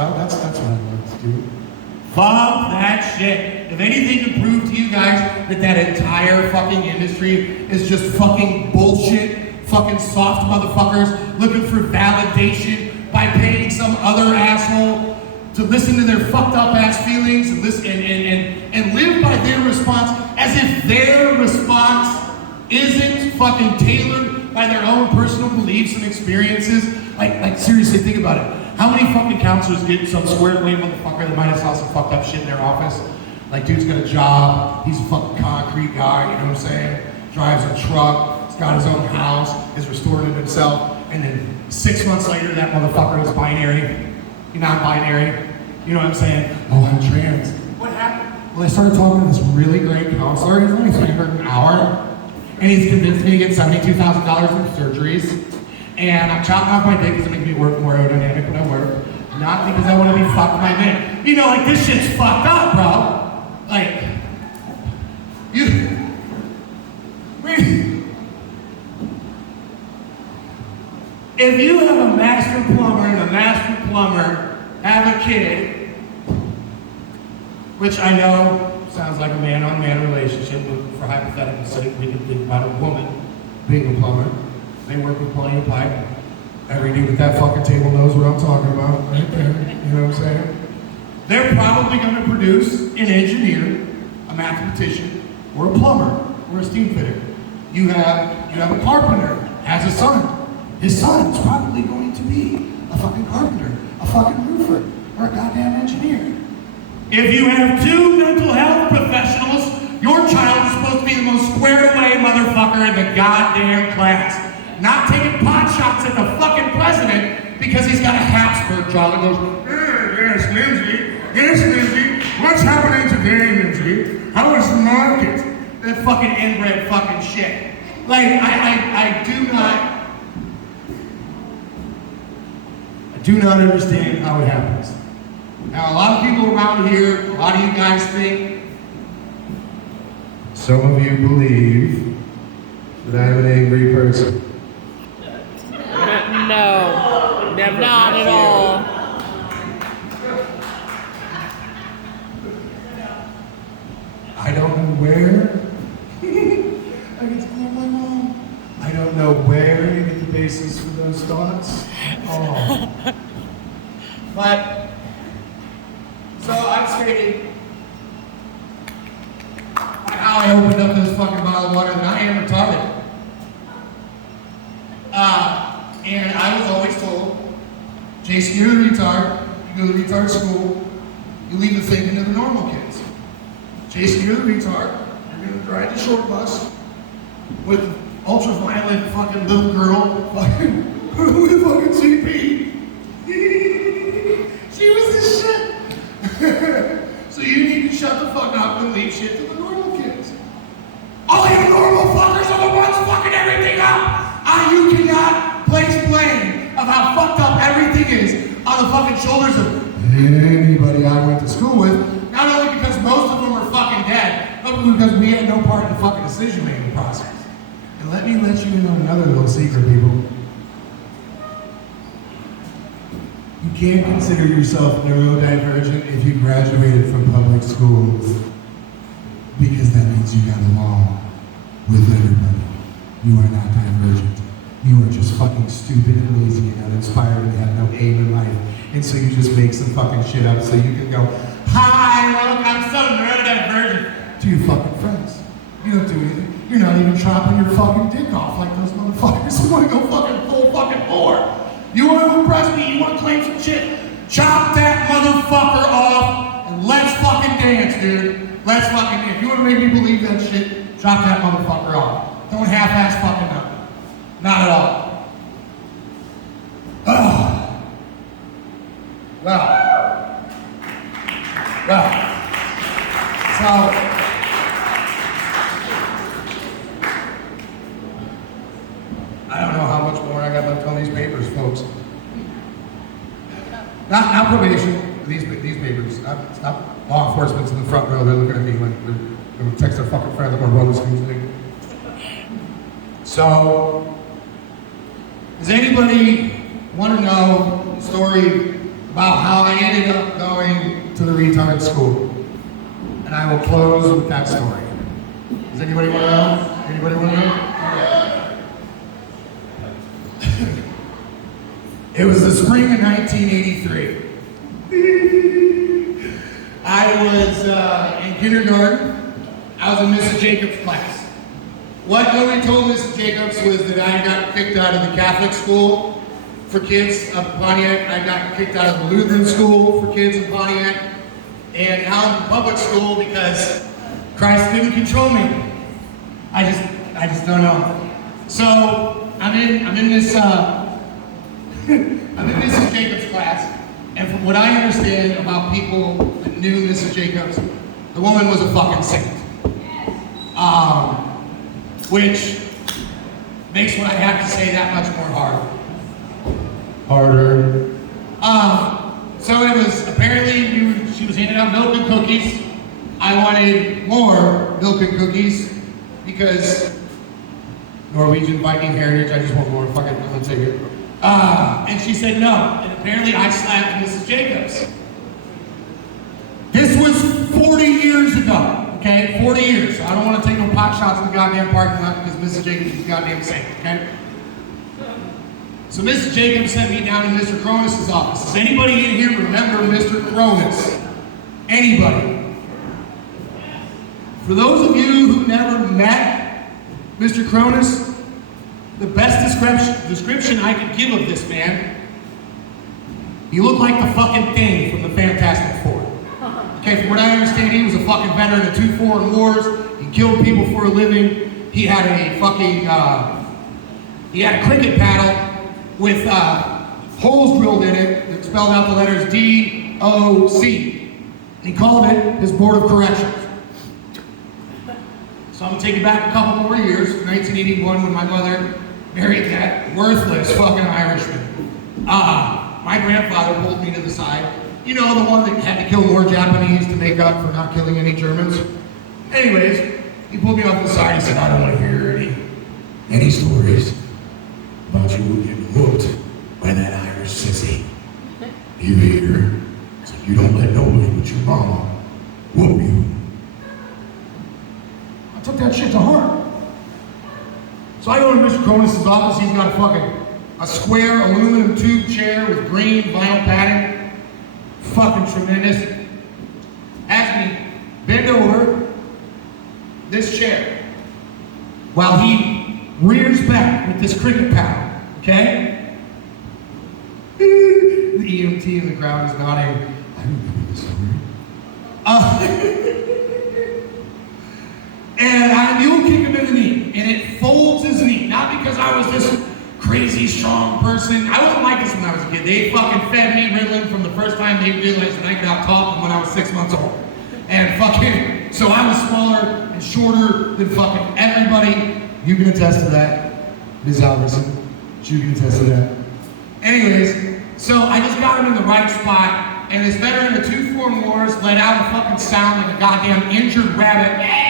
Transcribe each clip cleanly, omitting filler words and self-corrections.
Oh, that's what I'd love to do. Fuck that shit. If anything can prove to you guys that entire fucking industry is just fucking bullshit, fucking soft motherfuckers looking for validation by paying some other asshole to listen to their fucked up ass feelings and listen and live by their response as if their response isn't fucking tailored by their own personal beliefs and experiences. Like seriously, think about it. How many fucking counselors get some squared away motherfucker that might have saw some fucked up shit in their office? Like, dude's got a job, he's a fucking concrete guy, you know what I'm saying? Drives a truck, he's got his own house, is restored it himself, and then 6 months later, that motherfucker is binary, non-binary, you know what I'm saying? Oh, I'm trans. What happened? Well, I started talking to this really great counselor, he's only $300 an hour, and he's convinced me to get $72,000 in surgeries. And I'm chopping off my dick because it makes me work more aerodynamic when I work, not because I want to be fucked by men. You know, like, this shit's fucked up, bro. Like, if you have a master plumber and a master plumber have a kid, which I know sounds like a man-on-man relationship, but for hypothetical sake, we can think about a woman being a plumber. They work with plenty of pipe. Every dude at that fucking table knows what I'm talking about right there. You know what I'm saying? They're probably going to produce an engineer, a mathematician, or a plumber, or a steam fitter. You have a carpenter, has a son. His son's probably going to be a fucking carpenter, a fucking roofer, or a goddamn engineer. If you have two mental health professionals, your child is supposed to be the most squared away motherfucker in the goddamn class. Not taking pot shots at the fucking president because he's got a Habsburg jaw that goes, yes, Lindsay, what's happening today, Lindsay? How is the market? That fucking inbred fucking shit. Like, I do not understand how it happens. Now, a lot of people around here, a lot of you guys think, some of you believe that I'm an angry person. No, not at all. I don't know where. I get to call my mom. I don't know where you get the basis for those thoughts. Oh. But, so I'm stating how I opened up this fucking bottle of water that I am retarded. And I was always told, Jason, you're the retard, you go to retard school, you leave the thinking to the normal kids. Jason, you're the retard, you're gonna ride the short bus with ultraviolet fucking little girl, fucking, with fucking CP. She was the shit. So you need to shut the fuck up and leave shit to the normal kids. All you normal fuckers are the ones fucking everything up. You cannot place blame of how fucked up everything is on the fucking shoulders of anybody I went to school with, not only because most of them are fucking dead, but because we had no part in the fucking decision-making process. And let me let you in on another little secret, people. You can't consider yourself neurodivergent if you graduated from public schools, because that means you got along with everybody. You are not divergent. You are just fucking stupid and lazy and uninspired and have no aim in life. And so you just make some fucking shit up so you can go, hi, look, I'm so neurodivergent to your fucking friends. You don't do anything. You're not even chopping your fucking dick off like those motherfuckers who want to go fucking full fucking bore. You want to impress me, you want to claim some shit, chop that motherfucker off and let's fucking dance, dude. Let's fucking dance. If you want to make me believe that shit, chop that motherfucker off. Don't half-ass fucking up. Not at all. Oh. Well. So, I don't know how much more I got left on these papers, folks. Not probation, these papers. Not law enforcement's in the front row, they're looking at me like they're going to text their fucking friend that my brother's thing. So, does anybody want to know the story about how I ended up going to the retard school. And I will close with that story. Does anybody want to know? Anybody want to know? It was the spring of 1983. I was in kindergarten. I was in Mrs. Jacobs' class. What nobody told Mrs. Jacobs was that I got kicked out of the Catholic school for kids up in Pontiac. I got kicked out of the Lutheran school for kids in Pontiac. And now I'm in public school because Christ didn't control me. I just don't know. So I'm in this I'm in Mrs. Jacobs' class, and from what I understand about people that knew Mrs. Jacobs, the woman was a fucking saint. Which makes what I have to say that much more harder. So it was apparently she was handing out milk and cookies. I wanted more milk and cookies because Norwegian Viking heritage, I just want more fucking milk ticket. And she said no, and apparently I slapped Mrs. Jacobs. This was 40 years ago, okay? 40 years. So I don't want to take no pot shots in the goddamn parking lot because Mrs. Jacobs is goddamn saint, okay? So Mrs. Jacobs sent me down to Mr. Cronus' office. Does anybody in here remember Mr. Cronus? Anybody? For those of you who never met Mr. Cronus, the best description I could give of this man, he looked like the fucking Thing from the Fantastic Four. Okay, from what I understand, he was a fucking veteran of 2 foreign wars. He killed people for a living. He had a fucking, he had a cricket paddle with holes drilled in it that spelled out the letters D-O-C. He called it his Board of Corrections. So I'm gonna take you back a couple more years, 1981, when my mother married that worthless fucking Irishman. My grandfather pulled me to the side. You know, the one that had to kill more Japanese to make up for not killing any Germans. Anyways, he pulled me off the side. He said, I don't want to hear any stories about you getting whooped by that Irish sissy. You hear? So you don't let nobody but your mama whoop you. I took that shit to heart. So I go to Mr. Cronus' office. He's got a square aluminum tube chair with green vinyl padding. Fucking tremendous. Has me bend over this chair while he rears back with this cricket paddle, okay? The EMT in the crowd is nodding. I remember this story. And I mule kick him in the knee, and it folds his knee. Not because I was this crazy strong person. I wasn't like this when I was a kid. They fucking fed me Ritalin from the first time they realized that I could out-talk them when I was 6 months old. And fucking, so I was smaller and shorter than fucking everybody. You can attest to that, Ms. Albertson. You can attest to that. Anyways, so I just got him in the right spot, and this veteran of 2 foreign wars let out a fucking sound like a goddamn injured rabbit.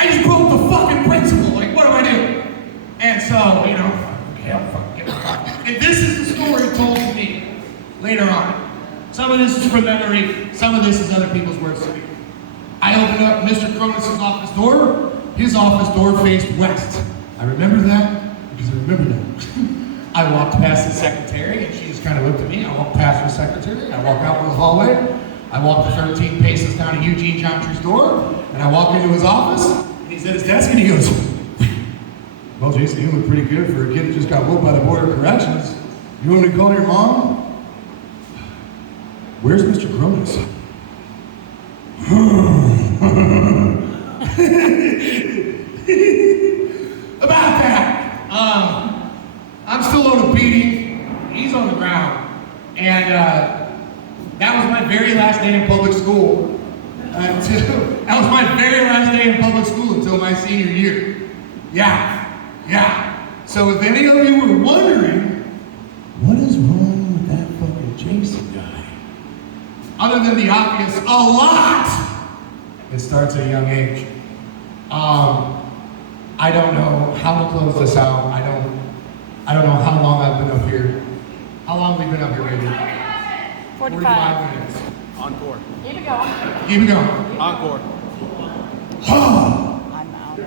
I just broke the fucking principle. Like, what do I do? And so, you know, okay, I'll fucking get my fucking. And this is the story told to me later on. Some of this is from memory, some of this is other people's words to me. I opened up Mr. Cronus' office door. His office door faced west. I remember that because I remember that. I walked past the secretary and she just kind of looked at me. I walked past her secretary. I walked out in the hallway. I walked the 13 paces down to Eugene Gentry's door, and I walked into his office, and he's at his desk, and he goes, well, Jason, you look pretty good for a kid that just got whooped by the Board of Corrections. You want me to call your mom? Where's Mr. Cronus? About that. I'm still on a beating. He's on the ground. And, that was my very last day in public school. That was my very last day in public school until my senior year. Yeah. So if any of you were wondering, what is wrong with that fucking Jason guy? Other than the obvious, a lot! It starts at a young age. I don't know how to close this out. I don't know how long I've been up here. How long have we been up here, baby? 45 minutes. Encore. Keep it going. Keep it going. Encore. I'm out.